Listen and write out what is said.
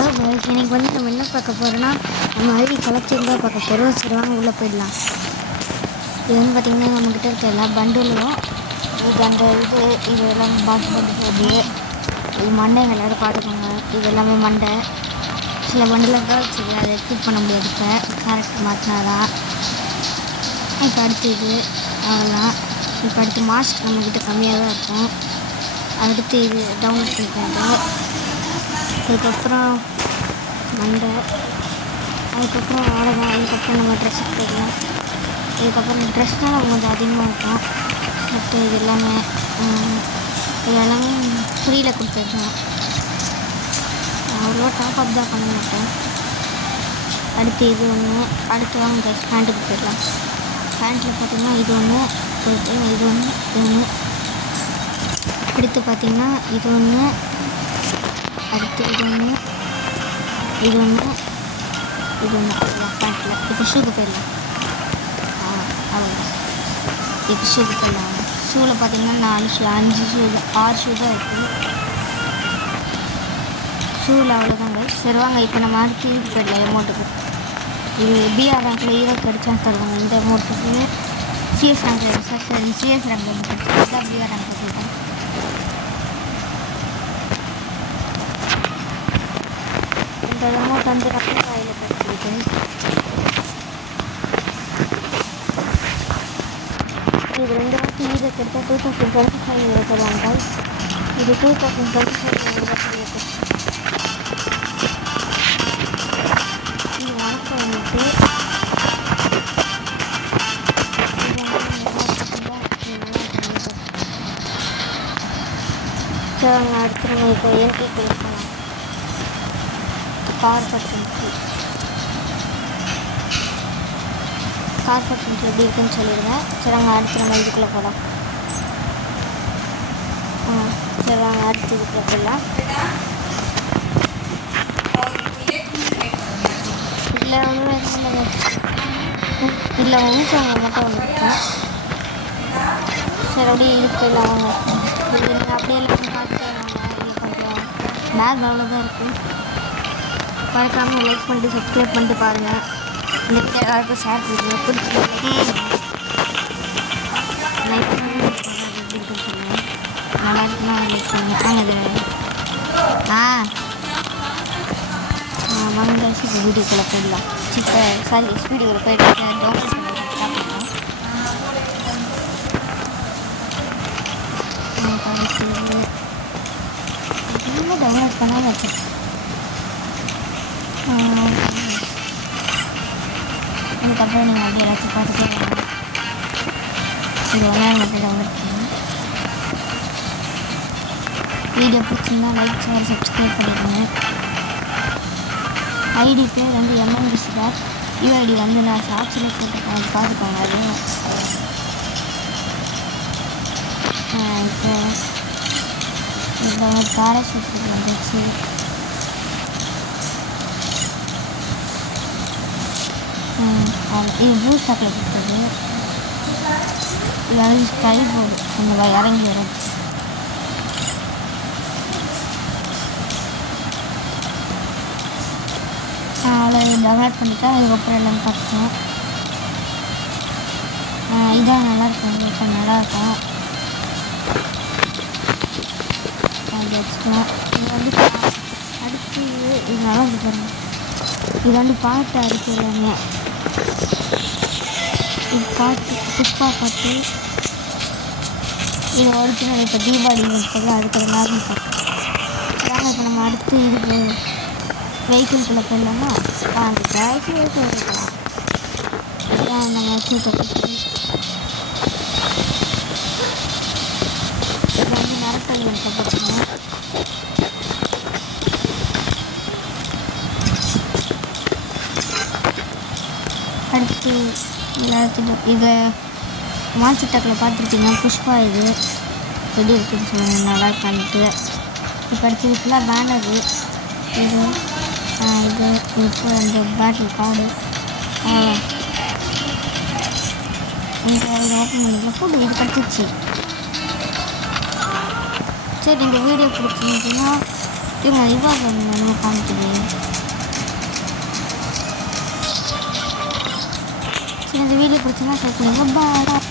Hello guys, இன்னைக்கு வந்து நம்ம என்ன பார்க்க போகிறோன்னா நம்ம ஐடி கலெக்ஷன் தான் பார்க்க போகிறோம். சரி வாங்க உள்ளே போயிடலாம். இது வந்து பார்த்திங்கன்னா நம்மக்கிட்ட இருக்க எல்லா பண்டிலும் இது அந்த இது எல்லாமே பாக்ஸ் போட்டு போகுது. இது மண்டைங்க எல்லோரும் பார்த்துக்கோங்க. இது எல்லாமே மண்டை. சில பண்டில் தான் சரி அதை எக்யூட் பண்ண முடியாது. இப்போ கேரக்டர் மாற்றினாதான். இப்போ அடுத்து இது அவ்வளோதான். இப்போ அடுத்து மாஸ்க் நம்மக்கிட்ட கம்மியாக தான் இருக்கும். அடுத்து இது டவுன்லோட் பண்ணிக்கிறது. அதுக்கப்புறம் மண்டை, அதுக்கப்புறம் அவ்வளோதான். இதுக்கப்புறம் நம்ம ட்ரெஸ்ஸுக்கு போயிடலாம். இதுக்கப்புறம் ட்ரெஸ்னால் கொஞ்சம் அதிகமாக இருக்கும். பட் இது எல்லாமே ஃப்ரீயில் கொடுத்தது தான். அவ்வளோவா டாப் அப் தான் பண்ண மாட்டேன். அடுத்து இது ஒன்று. அடுத்து வாங்க ட்ரெஸ் பேண்ட்டுக்கு போயிடலாம். பேண்ட்டில் பார்த்திங்கன்னா இது ஒன்று போயிட்டு இது ஒன்று அடுத்து பார்த்திங்கன்னா இது ஒன்று, அடுத்து இது ஒன்று அவ்வளோதான் பேண்ட்டில். இப்போ ஷூக்கு போயிடலாம். அவ்வளோதான். இப்போ ஷூக்கு போயிடலாம். ஷூவில் பார்த்திங்கன்னா 4 ஷூ 5 ஷூ 6 ஷூ தான் இருக்குது ஷூவில். அவ்வளோதாங்க. சரி வாங்க இப்போ நம்ம அடுத்து இது போயிடலாம். அமௌண்ட்டுக்கு இது பிஆர் ரேங்கில் ஹீரோ கிடைச்சா தருவாங்க. இந்த அமௌண்ட்டுக்கு சிஎஸ் ரேங்கில் சிஎஸ் ரேங்கில் கிடைச்சா தான் பிஆர் ரேங்கில் போயிட்டேன். இந்த அமௌண்ட் வந்து ரப்பர் காயில் போட்டு இது 2 வாட்டி ஈரோ கிடைச்சா 2025 தருவாங்க. இது 2025 இது வணக்கம் எனக்கு. சரி அவங்க அடுத்து நம்ம இப்போ என்ட்ரி கிளிக் பண்ணலாம். கார் பர்சன்ஸ் எப்படி இருக்குன்னு சொல்லிடுவேன். சரி அவங்க அடுத்து நம்ம இதுக்குள்ளே போகலாம். சரி வாங்க அடுத்து இதுக்குள்ளே போயிடலாம். இல்லை ஒன்றும் இல்லை ஊற்றவங்க மட்டும் வந்துருக்கேன். சரி அப்படியே இதுக்கு போயிடலாம். வாங்க இது நீங்கள் அப்படியே எல்லாம் பார்த்துட்டு இது கொஞ்சம் பேக் அவ்வளோதான் இருக்குது. மறக்காமல் லைக் பண்ணிட்டு சப்ஸ்கிரைப் பண்ணிட்டு பாருங்கள். இந்த எல்லாருக்கும் ஷேர் பண்ணுங்கள். பிடிச்சி லைக் பண்ணி எப்படி இருக்குன்னு சொல்லுங்கள். நல்லா இருக்குன்னா லைக் பண்ணுங்கள். வாங்க இப்போ வீடியோக்குள்ளே போயிடலாம். வீடியோவில் போயிட்டு டவுன்லோட் பண்ணி ஸ்டார்ட் பண்ணலாம். டவுன்லோட் பண்ணாமல் வச்சுருக்கேன். இதுக்கப்புறம் நீங்கள் அப்படியே எல்லாத்தையும் பார்த்துட்டே வரணும். இது ஒன்றால் மட்டும் டவுன்லோட் பண்ணுங்கள். வீடியோ பிடிச்சிருந்தா லைக் ஷேர் சப்ஸ்கிரைப் பண்ணிடுங்க. ஐடி பேர் வந்து MMDC தான். யூஐடி வந்து நான் ஷார்ட்ஸில் போட்டிருக்கேன். அது பார்த்துக்கோங்க. அதுவும் இப்போ ஒரு பேராஷூட் வந்துச்சு. இது ப்ளூ ஸ்டாக்கில் கொடுத்தது. இது வந்து ஸ்கை போர்டு கொஞ்சம் இறங்கி வரும். அவ்வளோ டவுன்லோட் பண்ணிட்டேன். அதுக்கப்புறம் எல்லாம் பார்த்துட்டோம். இதான் நல்லாயிருக்கும். இப்போ நல்லாயிருக்கும். அது வச்சுக்கலாம். இது வந்து அடுத்து இது நல்லா இருக்கு. இது வந்து பாட்டு அடிச்சு எல்லாமே. இது பாட்டு புஷ்பா பாட்டு. இது ஒரிஜினல். இப்போ தீபாவளி இருக்குது. அதுக்கு நார்மல் பாட்டு. அதாங்க இப்போ நம்ம அடுத்து இதுக்கு வெஹிக்கிள்குள்ளே போயிடலாமா? அந்த கேஸ் வெஹிக்கிள் இருக்கலாம். இதான் நம்ம வச்சுருக்க இது வந்து மரத்தல் வைக்கப்பட்டோம். அடுத்து எல்லாத்துக்கும் இதை மால்சிட்டாக்கில் பார்த்துருக்கீங்க. புஷ்பா இது எப்படி இருக்குதுன்னு சொல்லுங்கள். நல்லா இருக்கான்ட்டு. இப்போ அடுத்து ஃபுல்லாக பேனரு. இது இப்போ அந்த பேட்டில் கார்டு இங்கே ஓப்பன் பண்ணிக்கலாம். ஃபுட் இது கிடச்சிச்சு. சரி இந்த வீடியோ பிடிச்சிருந்துச்சுன்னா இருங்க ரிவால்வர் நம்ம காமிக்குது. சரி இந்த வீடியோ பிடிச்சிங்கன்னா ஷேர் பண்ணுங்கள். பாய்.